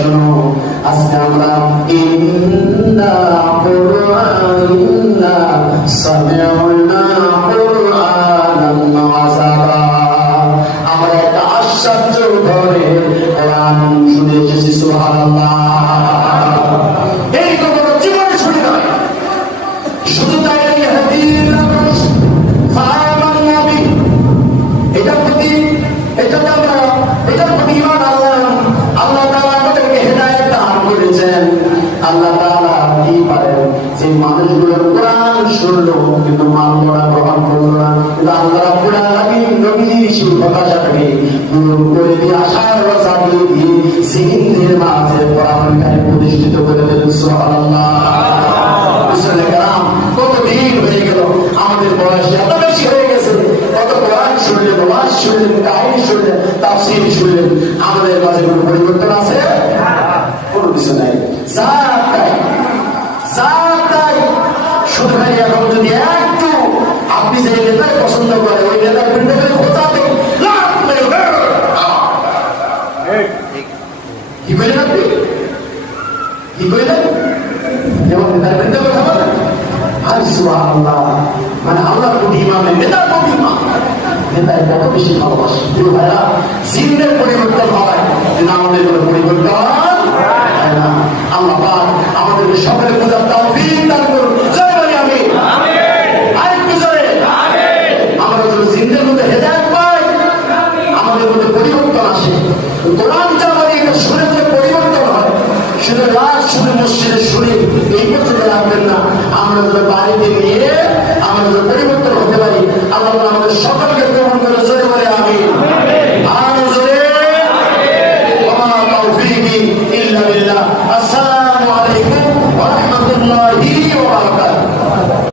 শোনো, আজকে আমরা ইন্না কুরআনা সামিউনা কুরআনান আযাবা আমরা একটা আশ্চর্য ধরনের কোরআন শুনে এসেছি, সুবহানাল্লাহ। এই তো জীবনে শুনি নয়। শুধু তাই এটার প্রতি এটাকে আমরা এটার প্রতি আল্লাহ তাআলা কি পারেন। যে মানুষগুলো কোরআন শুনলো, কিন্তু মানল না গ্রহণ করল না। কিন্তু আল্লাহ রাব্বুল আলামিন নবীজির সেই হতাশাটাকে দূর করে দিয়ে আশার রসা দিয়ে দিয়ে সিহিনদের মাঝে কোরআনকারী প্রতিষ্ঠিত করে দেন। সুবহানাল্লাহ। মুসলিম কত দিন হয়ে গেল, আমাদের বয়স এত বেশি হয়ে গেছে। কত কোরআন শুনলেন, ওয়াজ শুনলেন, কাহিনী শুনলেন, তাফসীর শুনলেন। আমাদের মাঝে কোনো পরিবর্তন আছে কোনো কিছু নাই যা তাই যা তাই ভাই এখন যদি একটু আপনি যে নেতাকে পছন্দ করে ওই নেতার বিরুদ্ধে করে খোঁজা দেন। কি কইলেন আপনি? কি কইলেন যেমন নেতার বিরুদ্ধে কথা বলেন। আর সুবহানাল্লাহ মানে আল্লাহর প্রতি ইমানের নেতার প্রতি ইমান নেতায় কত বেশি ভালোবাসে। ভাইরা, জিনের পরিবর্তন হয় কিন্তু আমাদের কোনো পরিবর্তন হয়। শুধু মসজিদে শুনে এই পথে রাখবেন না, আমরা যাতে বাড়িতে নিয়ে আমরা যাতে পরিবর্তন হতে পারি, আল্লাহ আমাদের সকলকে গ্রহণ করে, জোরে বলে আমি আসসালামু আলাইকুম ওয়া